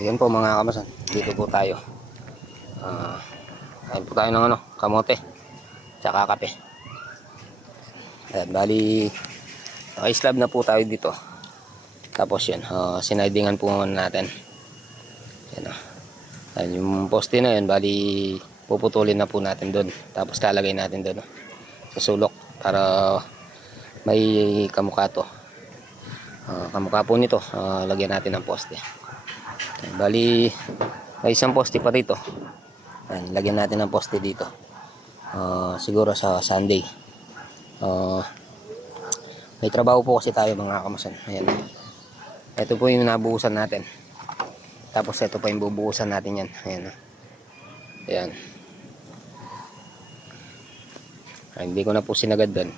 Yan po mga kamasan. Dito po tayo. Kain po tayo ng kamote. Tsaka kape. Ayan, bali, naka-slab na po tayo dito. Tapos yan, sinidingan po muna natin. Yan o. Ayan, yung poste na yun, bali, puputulin na po natin doon. Tapos lalagay natin doon sa sulok para may kamukha to. Kamukha po nito, lagyan natin ng poste. Ayan, bali, may isang poste pa rito. Ayan, lagyan natin ng poste dito. Siguro sa Sunday. May trabaho po kasi tayo mga kamasan. Ayan. Ito po yung nabuhusan natin. Tapos ito pa yung bubuhusan natin yan. Ayan. Ayan. Ay, hindi ko na po sinagad doon.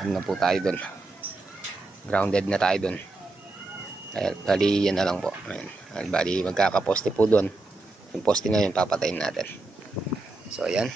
Ano na po tayo doon. Grounded na tayo doon. Ayan. Bali yan na lang po. Ayan. Bali magkakaposte po doon. Yung poste na yun papatayin natin. So ayan.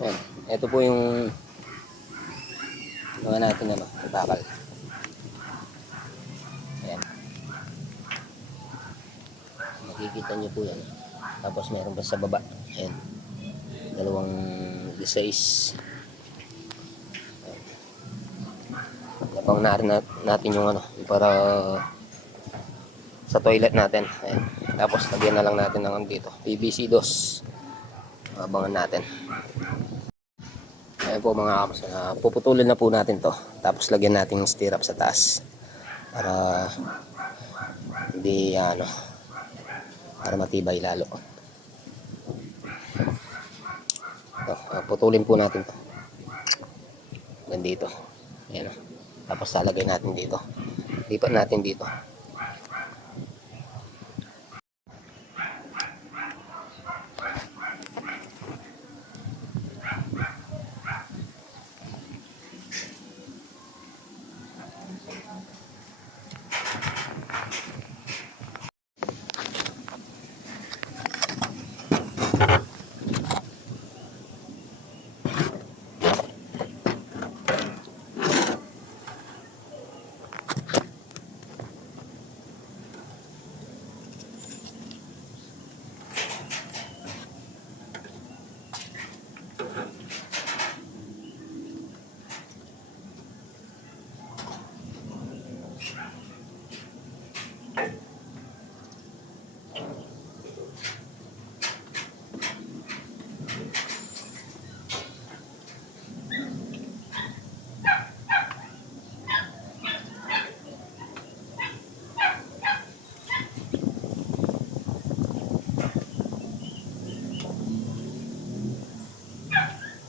Ayan. Ito po yung natin bakal. Ayan. Makikita nyo po yan. Tapos meron pa sa baba. Ayan. Dalawang size. Napang natin yung para sa toilet natin. Ayan. Tapos lagyan na lang natin ng dito. PVC dos. Abangan natin. Ayan po mga kams, puputulin na po natin to. Tapos lagyan natin yung stirrup sa taas. Para hindi para matibay lalo. Ito, putulin po natin to. Nandito. Ayan. Tapos lalagay natin dito. Lipat natin dito.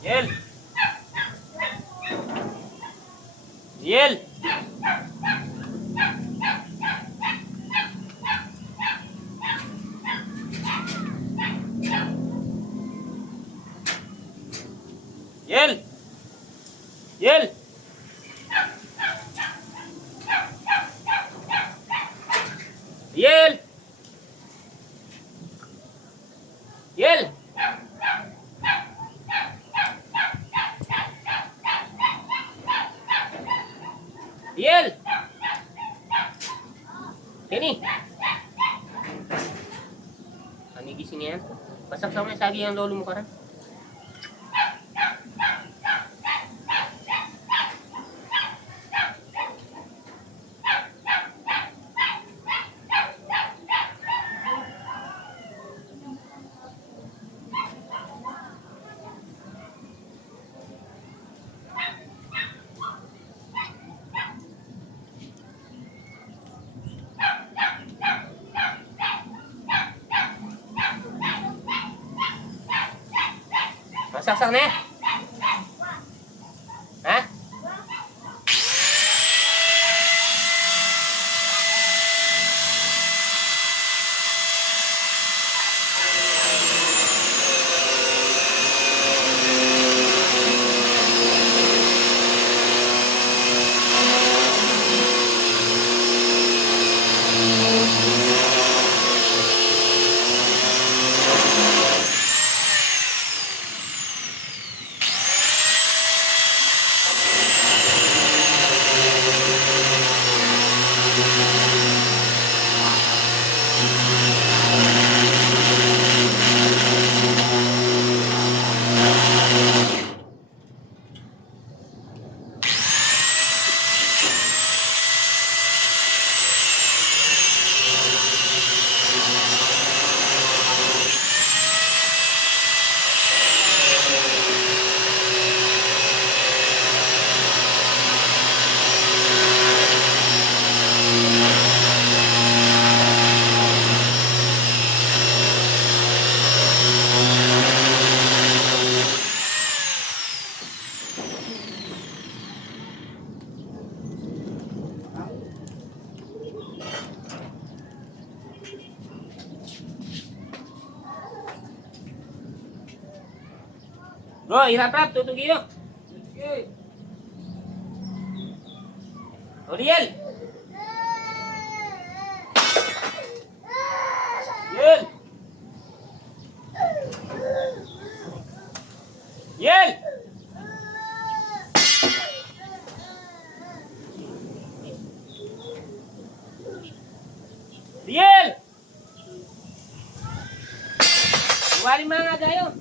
Yel! Yel! Yel! Yel! Yel! Yel! Yel! Kenny! Gising yan? Pasaksaw na sagi ang lolo mo karan. Masaksak na yan. Ha? Bro, hirap rap, tutugi yun. Oriel! Yel! Yel! Riel! Iwalin mo nga tayo.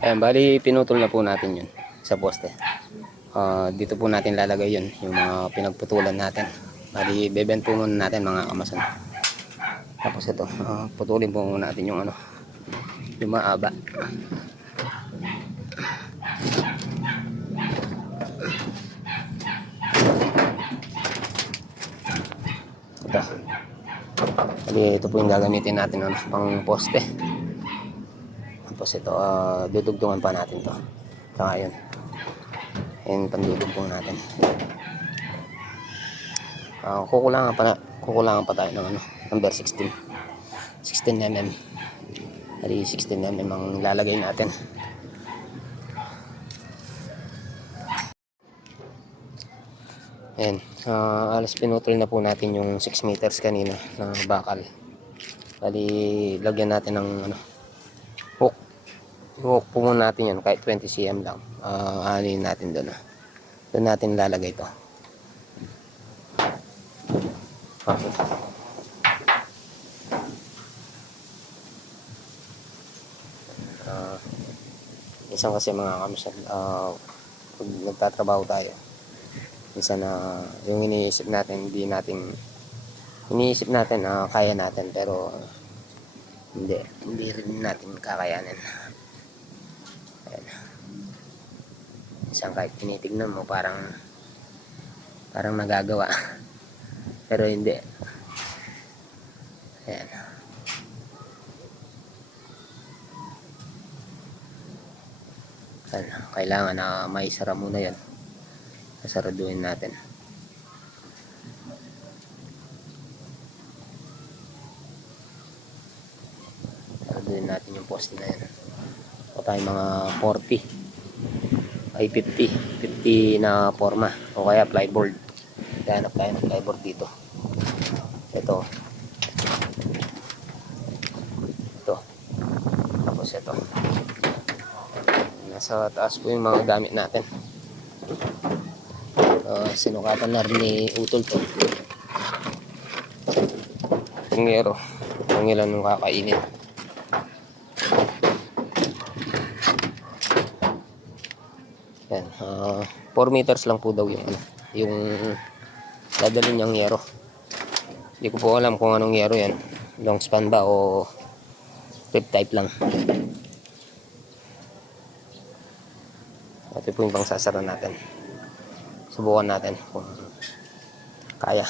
Ayan, bali pinutol na po natin yun sa poste. Dito po natin lalagay yun, yung mga pinagputulan natin. Bali bebend po muna natin mga kamason. Tapos ito, putulin po muna natin yung ano, yung maaba. Ito. Bali ito po yung gagamitin natin ano, pang poste. Tapos ito, dudugtungan pa natin to. Saka yun. Yan, pandudugtong natin. Kukulangan pa tayo ng ano, number 16. 16 mm. Bali 16 mm ang lalagay natin. Ayan, alas pinutol na po natin yung 6 meters kanina na bakal. Bali, lagyan natin ng ano, hook. Hook po muna natin yan kahit 20 cm lang. Anin natin doon. Doon natin lalagay ito. Okay. Minsan kasi mga kamisyan, pag nagtatrabaho tayo, minsan na yung iniisip natin, iniisip natin kaya natin, pero hindi rin natin kakayanin. Ayan. Minsan kahit tinitignan mo parang nagagawa pero hindi. Ayan. Ayan. Kailangan na maisara muna yan. Sasaraduhin natin. Saraduhin natin yung poste na yan. O tayo mga 40 ay 50 na forma o kaya plyboard. Hanap tayo ng plyboard dito. Ito, tapos ito, nasa taas po yung mga gamit natin. Sinukatan na rin ni Utol to yung ngero kung ilan nung kakainin. Yan, 4 meters lang po daw yung dadalhin niyang ngero. Hindi ko po alam kung anong ngero yan, long span ba o rib type lang. Ito po yung pangsasara natin. Subukan natin kung kaya.